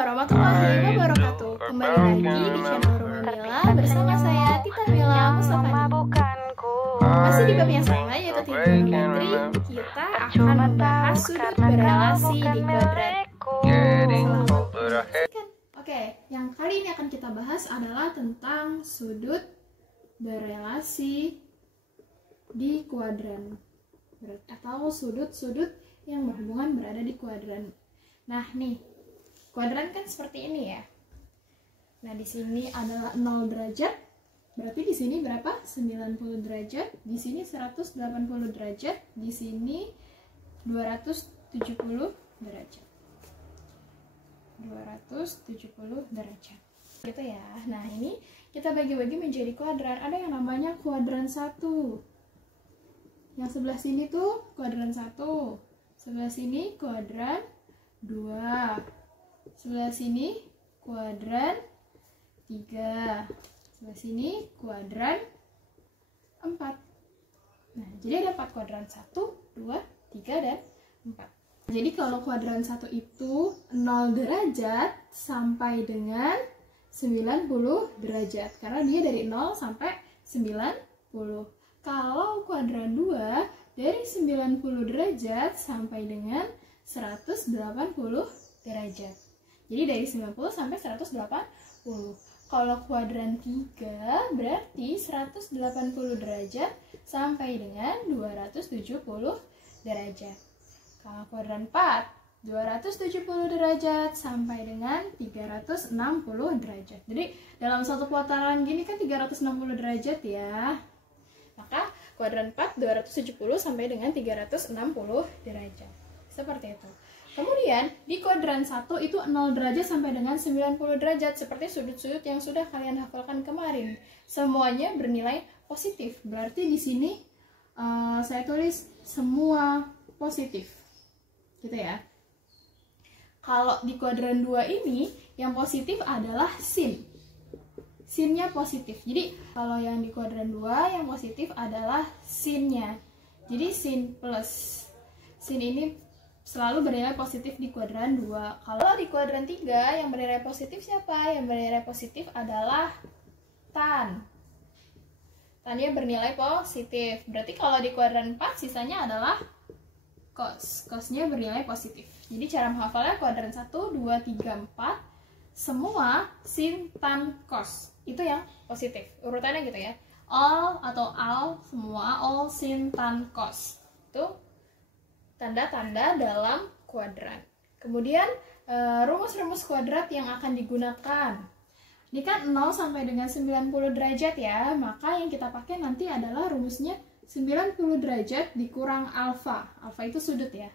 warahmatullahi wabarakatuh. Kembali lagi di channel Rumah Mila bersama saya Tita Mila Mustafa. Masih di bab yang sama, yaitu trigonometri. Kita akan membahas sudut berelasi di kuadran. Oke, yang kali ini akan kita bahas adalah tentang sudut berelasi di kuadran, atau sudut-sudut yang berhubungan berada di kuadran. Nah, nih, kuadran kan seperti ini ya. Nah, di sini adalah 0 derajat. Berarti di sini berapa? 90 derajat. Di sini 180 derajat. Di sini 270 derajat. 270 derajat. Gitu ya. Nah, ini kita bagi-bagi menjadi kuadran. Ada yang namanya kuadran 1. Yang sebelah sini tuh kuadran 1. Sebelah sini kuadran 2. Sebelah sini kuadran 3. Sebelah sini kuadran 4. Nah, jadi ada 4 kuadran, 1, 2, 3, dan 4. Jadi kalau kuadran 1 itu 0 derajat sampai dengan 90 derajat. Karena dia dari 0 sampai 90. Kalau kuadran 2 dari 90 derajat sampai dengan 180 derajat. Jadi dari 90 sampai 180. Kalau kuadran 3 berarti 180 derajat sampai dengan 270 derajat. Kalau kuadran 4, 270 derajat sampai dengan 360 derajat. Jadi dalam satu putaran gini kan 360 derajat ya. Maka kuadran 4 270 sampai dengan 360 derajat. Seperti itu. Kemudian di kuadran 1 itu 0 derajat sampai dengan 90 derajat, seperti sudut-sudut yang sudah kalian hafalkan kemarin. Semuanya bernilai positif. Berarti di sini saya tulis semua positif. Gitu ya. Kalau di kuadran 2 ini yang positif adalah sin. Sinnya positif. Jadi kalau yang di kuadran 2 yang positif adalah sinnya. Jadi sin plus. Sin ini selalu bernilai positif di kuadran 2. Kalau di kuadran 3 yang bernilai positif siapa? Yang bernilai positif adalah tan. Tannya bernilai positif. Berarti kalau di kuadran 4 sisanya adalah cos. Cosnya bernilai positif. Jadi cara menghafalnya kuadran 1, 2, 3, 4 semua sin, tan, cos. Itu yang positif. Urutannya gitu ya. All atau all, semua all, sin, tan, cos. Itu tanda-tanda dalam kuadran. Kemudian rumus-rumus kuadrat yang akan digunakan. Ini kan 0 sampai dengan 90 derajat ya. Maka yang kita pakai nanti adalah rumusnya 90 derajat dikurang alfa. Alfa itu sudut ya.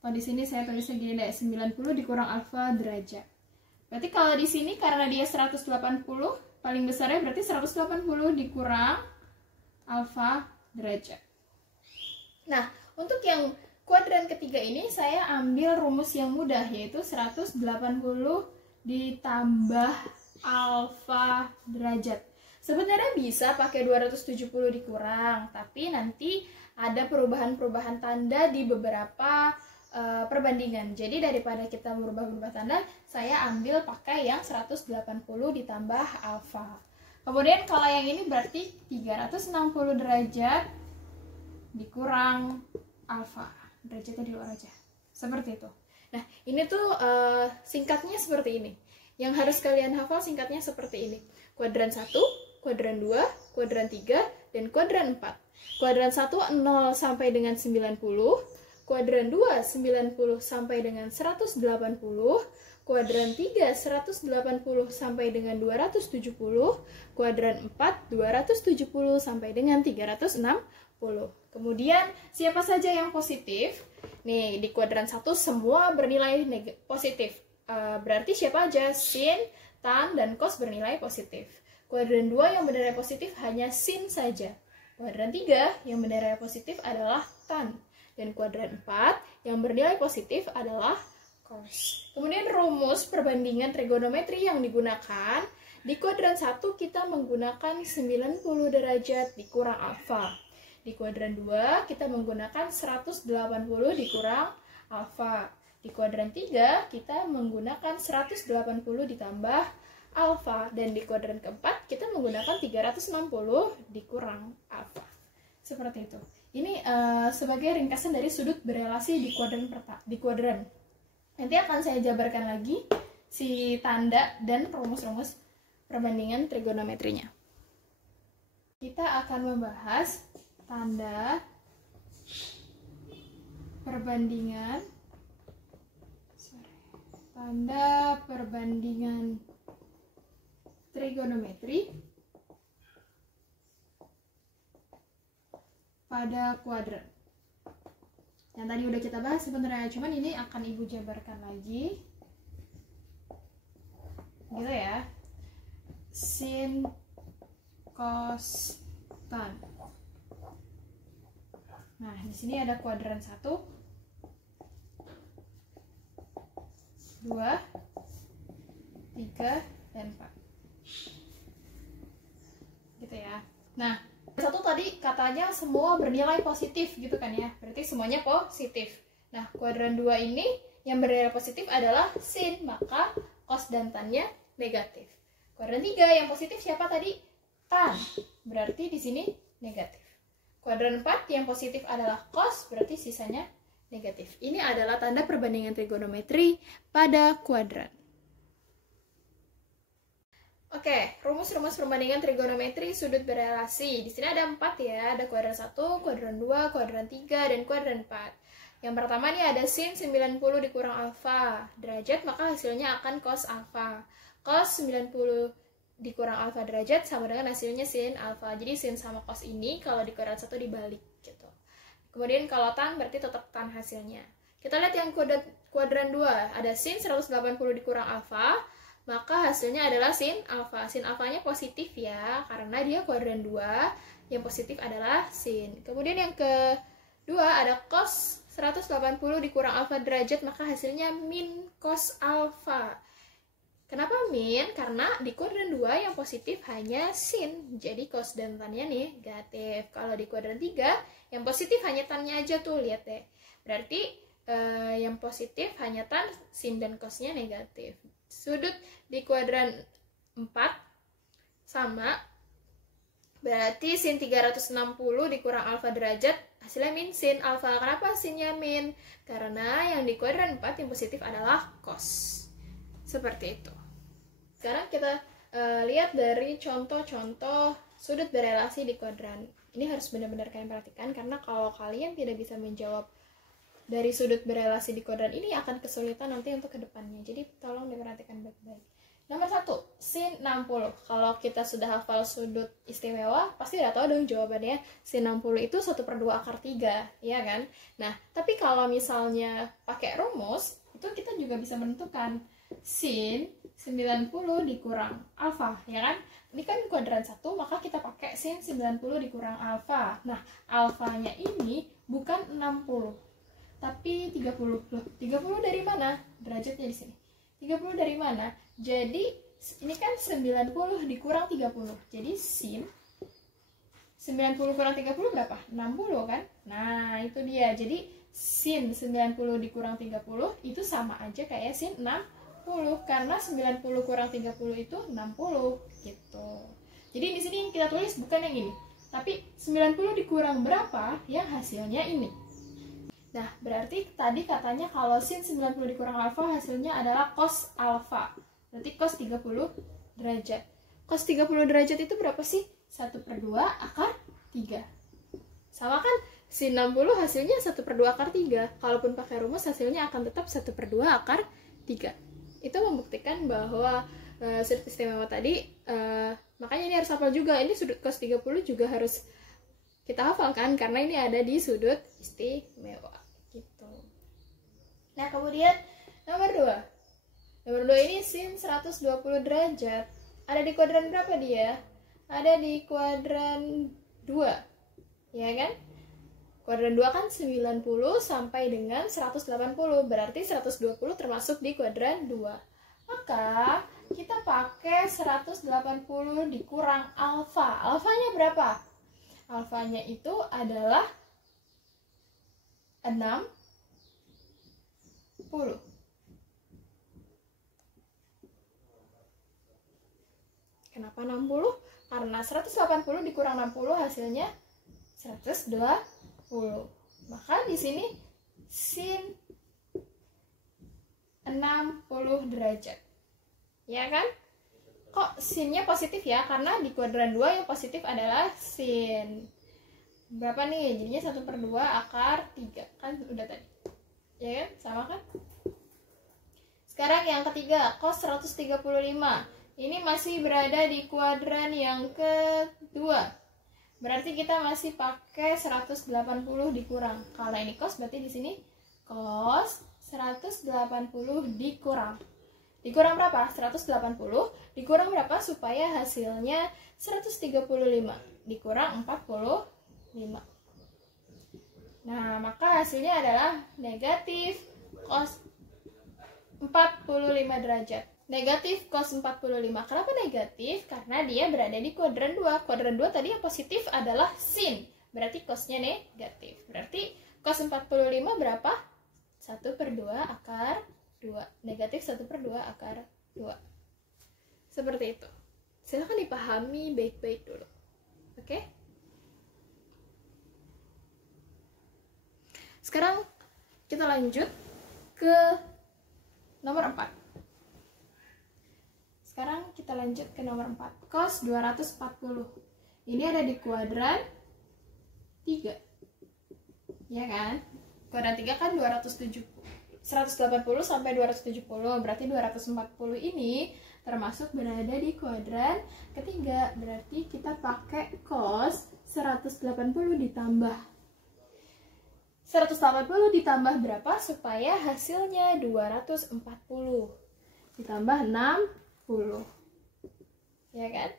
Kalau di sini saya tulisnya gini deh, 90 dikurang alfa derajat. Berarti kalau di sini karena dia 180, paling besarnya berarti 180 dikurang alfa derajat. Nah, untuk yang kuadran ketiga ini saya ambil rumus yang mudah, yaitu 180 ditambah alfa derajat. Sebenarnya bisa pakai 270 dikurang, tapi nanti ada perubahan-perubahan tanda di beberapa perbandingan. Jadi daripada kita merubah-ubah tanda, saya ambil pakai yang 180 ditambah alfa. Kemudian kalau yang ini berarti 360 derajat dikurang alfa. Derajatnya di luar aja. Seperti itu. Nah, ini tuh singkatnya seperti ini. Yang harus kalian hafal singkatnya seperti ini. Kuadran 1, kuadran 2, kuadran 3, dan kuadran 4. Kuadran 1 0 sampai dengan 90. Kuadran 2 90 sampai dengan 180, kuadran 3 180 sampai dengan 270, kuadran 4 270 sampai dengan 360. Kemudian siapa saja yang positif? Nih, di kuadran 1 semua bernilai positif. Berarti siapa aja? Sin, tan, dan cos bernilai positif. Kuadran 2 yang bernilai positif hanya sin saja. Kuadran 3 yang bernilai positif adalah tan. Dan kuadran 4 yang bernilai positif adalah cos. Kemudian rumus perbandingan trigonometri yang digunakan. Di kuadran 1 kita menggunakan 90 derajat dikurang alfa. Di kuadran 2 kita menggunakan 180 dikurang alfa. Di kuadran 3 kita menggunakan 180 ditambah alfa, dan di kuadran keempat kita menggunakan 360 dikurang alfa. Seperti itu. Ini sebagai ringkasan dari sudut berelasi di kuadran. Nanti akan saya jabarkan lagi si tanda dan rumus-rumus perbandingan trigonometrinya. Kita akan membahas tanda perbandingan trigonometri pada kuadran. Yang tadi udah kita bahas sebenarnya, cuman ini akan Ibu jabarkan lagi. Gitu ya. Sin, cos, tan. Nah, di sini ada kuadran 1, 2, 3, dan 4. Gitu ya. Nah, satu tadi katanya semua bernilai positif gitu kan ya. Berarti semuanya positif. Nah, kuadran 2 ini yang bernilai positif adalah sin, maka cos dan tan-nya negatif. Kuadran 3 yang positif siapa tadi? Tan. Berarti di sini negatif. Kuadran 4 yang positif adalah cos, berarti sisanya negatif. Ini adalah tanda perbandingan trigonometri pada kuadran. Oke, rumus-rumus perbandingan trigonometri sudut berelasi. Di sini ada 4 ya, ada kuadran 1, kuadran 2, kuadran 3, dan kuadran 4. Yang pertama nih ada sin 90 dikurang alfa derajat, maka hasilnya akan cos alfa. Cos 90 dikurang alfa derajat sama dengan hasilnya sin alfa. Jadi sin sama cos ini kalau di kuadran 1 dibalik gitu. Kemudian kalau tan berarti tetap tan hasilnya. Kita lihat yang kuadran 2, ada sin 180 dikurang alfa, maka hasilnya adalah sin alfa. Sin alfanya positif ya, karena dia kuadran 2, yang positif adalah sin. Kemudian yang kedua ada cos 180 dikurang alfa derajat, maka hasilnya min cos alfa. Kenapa min? Karena di kuadran 2 yang positif hanya sin, jadi cos dan tan-nya negatif. Kalau di kuadran 3, yang positif hanya tan-nya aja tuh, lihat deh. Berarti yang positif hanya tan, sin dan cos-nya negatif. Sudut di kuadran 4 sama, berarti sin 360 dikurang alfa derajat, hasilnya min sin alfa. Kenapa sinnya min? Karena yang di kuadran 4 yang positif adalah cos. Seperti itu. Sekarang kita lihat dari contoh-contoh sudut berelasi di kuadran. Ini harus benar-benar kalian perhatikan, karena kalau kalian tidak bisa menjawab dari sudut berelasi di kuadran ini akan kesulitan nanti untuk kedepannya. Jadi tolong diperhatikan baik-baik. Nomor 1, sin 60. Kalau kita sudah hafal sudut istimewa, pasti udah tahu dong jawabannya. Sin 60 itu 1/2 akar 3, ya kan? Nah, tapi kalau misalnya pakai rumus, itu kita juga bisa menentukan sin 90 dikurang alfa, ya kan? Ini kan kuadran 1, maka kita pakai sin 90 dikurang alfa. Nah, alfanya ini bukan 60, tapi 30. Loh, 30 dari mana? Derajatnya di sini. 30 dari mana? Jadi, ini kan 90 dikurang 30. Jadi, sin 90 kurang 30 berapa? 60 kan? Nah, itu dia. Jadi, sin 90 dikurang 30 itu sama aja kayak sin 60. Karena 90 kurang 30 itu 60. Gitu. Jadi, di sini kita tulis bukan yang ini. Tapi, 90 dikurang berapa? Yang hasilnya ini. Nah, berarti tadi katanya kalau sin 90 dikurang alfa hasilnya adalah cos alfa. Berarti cos 30 derajat. Cos 30 derajat itu berapa sih? 1/2 akar 3. Sama kan? Sin 60 hasilnya 1/2 akar 3. Kalaupun pakai rumus hasilnya akan tetap 1/2 akar 3. Itu membuktikan bahwa sudut istimewa tadi, makanya ini harus hafal juga. Ini sudut cos 30 juga harus kita hafalkan karena ini ada di sudut istimewa gitu. Nah, kemudian nomor 2. Nomor 2 ini sin 120 derajat. Ada di kuadran berapa dia? Ada di kuadran 2. Ya kan? Kuadran 2 kan 90 sampai dengan 180. Berarti 120 termasuk di kuadran 2. Maka kita pakai 180 dikurang alfa. Alfanya berapa? Alfanya itu adalah 6 Kenapa 60? Karena 180 dikurang 60 hasilnya 120. Maka di sini sin 60 derajat. Ya kan? Kok sinnya positif ya? Karena di kuadran 2 yang positif adalah sin. Berapa nih? Jadinya 1/2 akar 3. Kan udah tadi. Ya kan? Sama kan? Sekarang yang ketiga, cos 135. Ini masih berada di kuadran yang kedua. Berarti kita masih pakai 180 dikurang. Kalau ini cos berarti di sini cos 180 dikurang. Dikurang berapa? 180 dikurang berapa supaya hasilnya 135 dikurang 45. Nah, maka hasilnya adalah negatif cos 45 derajat. Negatif cos 45. Kenapa negatif? Karena dia berada di kuadran 2. Kuadran 2 tadi yang positif adalah sin. Berarti cosnya negatif. Berarti cos 45 berapa? 1/2 akar 2. Negatif 1/2 akar 2. Seperti itu. Silahkan dipahami baik-baik dulu. Oke? Sekarang kita lanjut ke nomor 4. Sekarang kita lanjut ke nomor 4. Cos 240. Ini ada di kuadran 3. Ya kan? Kuadran 3 kan 180 sampai 270. Berarti 240 ini termasuk berada di kuadran ketiga. Berarti kita pakai cos 180 ditambah 180 ditambah berapa supaya hasilnya 240 ditambah 60. Ya kan?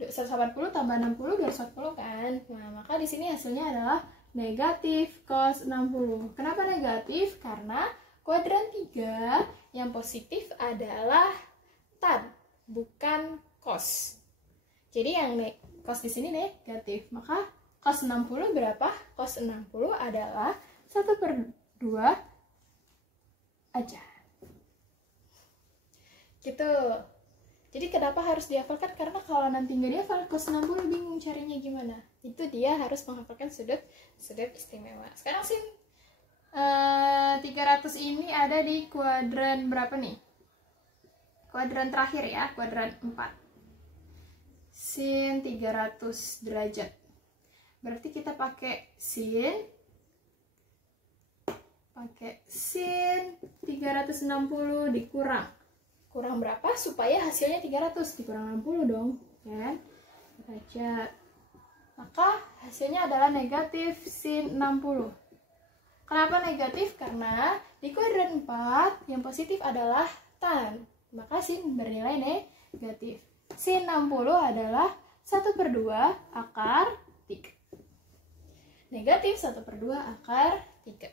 180 tambah 60 240 kan? Nah, maka di sini hasilnya adalah negatif cos 60. Kenapa negatif? Karena kuadran 3 yang positif adalah tan, bukan cos. Jadi yang cos di sini negatif. Maka cos 60 berapa? Cos 60 adalah 1/2 aja. Gitu. Jadi kenapa harus dihafalkan? Karena kalau nanti nggak dihafal cos 60 bingung carinya gimana. Itu dia harus menghafalkan sudut istimewa. Sekarang sin 300 ini ada di kuadran berapa nih? Kuadran terakhir ya, kuadran 4. Sin 300 derajat. Berarti kita pakai sin 360 dikurang. Kurang berapa supaya hasilnya 300? Dikurang 60 dong, kan? Derajat. Maka hasilnya adalah negatif sin 60. Kenapa negatif? Karena di kuadran 4 yang positif adalah tan. Maka sin bernilai negatif. Sin 60 adalah 1/2 akar 3. Negatif 1/2 akar 3.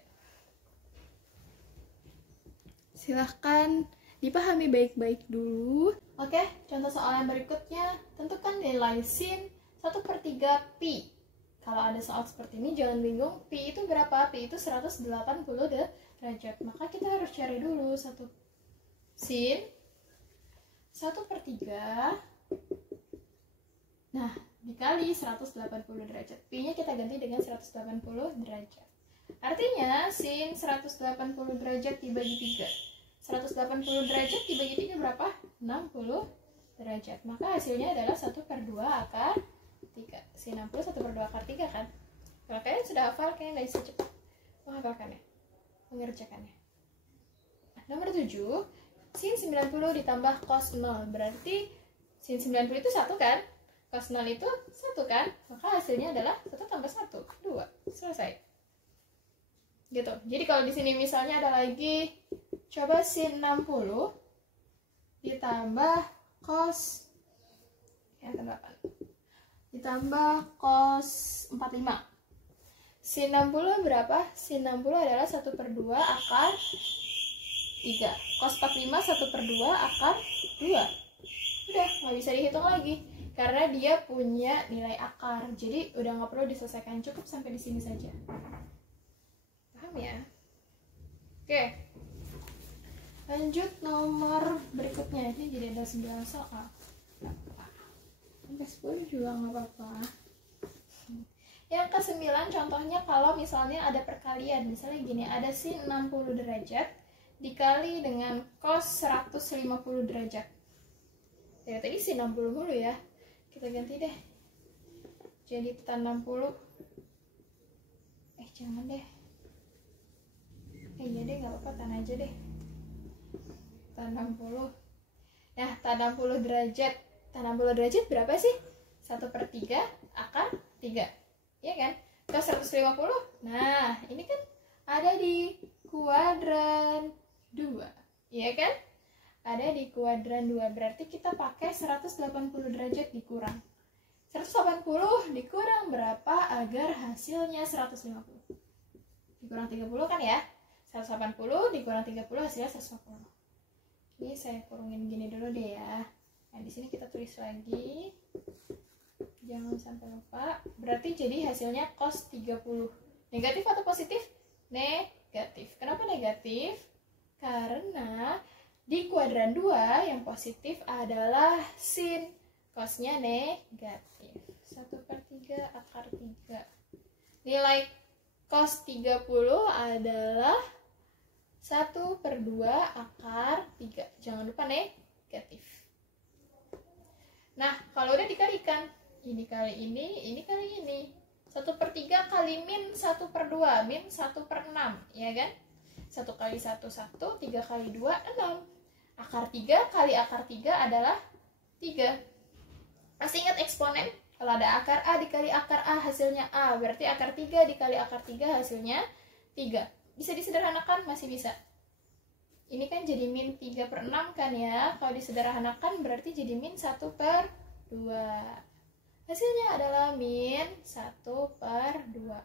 Silahkan dipahami baik-baik dulu. Oke, contoh soal yang berikutnya. Tentukan nilai sin 1/3 pi. Kalau ada soal seperti ini jangan bingung. Pi itu berapa? Pi itu 180 derajat. Maka kita harus cari dulu sin 1/3. Nah, dikali 180 derajat. Pi-nya kita ganti dengan 180 derajat. Artinya sin 180 derajat dibagi 3. 180 derajat dibagi 3 berapa? 60 derajat. Maka hasilnya adalah 1/2 akar 3. Sin 60 1/2 akar 3 kan? Kalau kalian sudah hafal, kayaknya nggak bisa cepat menghafalkannya, mengerjakannya. Nah, nomor 7, sin 90 ditambah cos 0. Berarti sin 90 itu 1 kan? Cos 0 itu 1 kan? Maka hasilnya adalah 1 tambah 1, 2. Selesai. Gitu. Jadi kalau di sini misalnya ada lagi, coba sin 60 ditambah cos yang ke-8 ditambah cos 45. Sin 60 berapa? Sin 60 adalah 1/2 akar 3. Cos 45 1/2 akar 2. Udah, nggak bisa dihitung lagi karena dia punya nilai akar. Jadi udah nggak perlu diselesaikan, cukup sampai di sini saja. Paham ya? Oke. Lanjut nomor berikutnya, ini jadi ada 9 soal. Sampai 10 juga nggak apa-apa. Yang ke-9 contohnya kalau misalnya ada perkalian, misalnya gini, ada sin 60 derajat dikali dengan cos 150 derajat. Ya tadi sin 60 mulu ya, kita ganti deh jadi tan 60. Jangan deh, iya deh, nggak apa-apa, tan aja deh, tan 60. Nah, tan 60 derajat, tan 60 derajat berapa sih? 1/3 akar 3, ya kan? Ke 150, nah ini kan ada di kuadran 2, ya kan? Ada di kuadran 2, berarti kita pakai 180 derajat dikurang. 180 dikurang berapa agar hasilnya 150? Dikurang 30 kan ya? 180 dikurang 30 hasilnya 150. Ini saya kurungin gini dulu deh ya. Nah, di sini kita tulis lagi. Jangan sampai lupa. Berarti jadi hasilnya cos 30. Negatif atau positif? Negatif. Kenapa negatif? Karena di kuadran 2 yang positif adalah sin. Cosnya negatif. 1/3 akar 3. Nilai cos 30 adalah 1/2 akar 3. Jangan lupa negatif. Nah, kalau udah dikalikan, ini kali ini kali ini. 1/3 kali min 1/2, min 1/6, ya kan? 1 kali 1, 1, 3 kali 2, 6. Akar 3 kali akar 3 adalah 3. Masih ingat eksponen? Kalau ada akar A dikali akar A hasilnya A, berarti akar 3 dikali akar 3 hasilnya 3. Bisa disederhanakan? Masih bisa. Ini kan jadi min 3/6 kan ya. Kalau disederhanakan berarti jadi min 1/2. Hasilnya adalah min 1/2.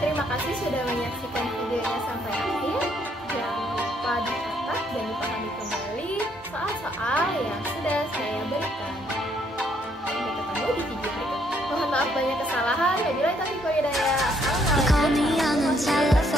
Terima kasih sudah menyaksikan videonya sampai akhir. Jangan lupa dicatat dan dipahami kembali soal-soal yang sudah saya berikan. Sampai ketemu di video berikutnya. Mohon maaf banyak kesalahan. Wabillahi taufiq wal hidayah. Assalamualaikum warahmatullahi wabarakatuh.